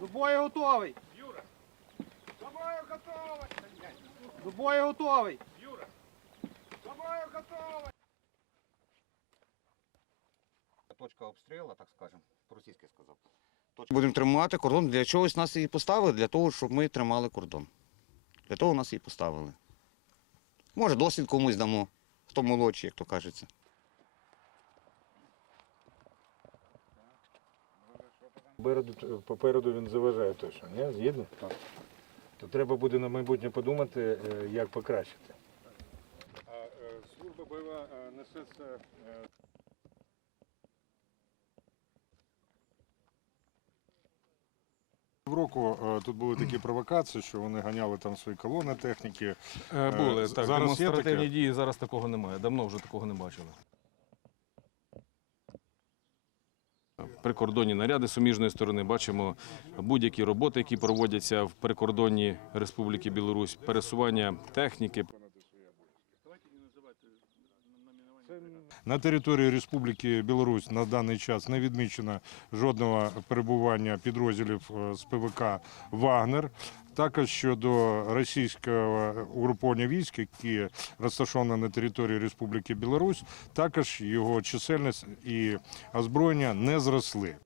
До бою готовий. Юра. До бою готовий. До бою готовий. Юра. До бою готовий. Точка обстрілу, так скажемо, по-російськи сказав. Будемо тримати кордон. Для чогось нас її поставили, для того, щоб ми тримали кордон. Для того нас її поставили. Може, досвід комусь дамо, хто молодший, як то кажеться. Попереду, попереду він заважає точно, ні? Згідно? Так. То треба буде на майбутнє подумати, е, як покращити. А е, служба бойова несеться. Року е, тут були такі провокації, що вони ганяли там свої колони техніки. Е, Були так, зараз є демонстративні дії, зараз такого немає. Давно вже такого не бачили. Прикордонні наряди суміжної сторони бачимо будь-які роботи, які проводяться в прикордонні Республіки Білорусь, пересування техніки. На території Республіки Білорусь на даний час не відмічено жодного перебування підрозділів е, з ПВК Вагнер. Також щодо російського угруповання військ, які розташовано на території Республіки Білорусь, також його чисельність і озброєння не зросли.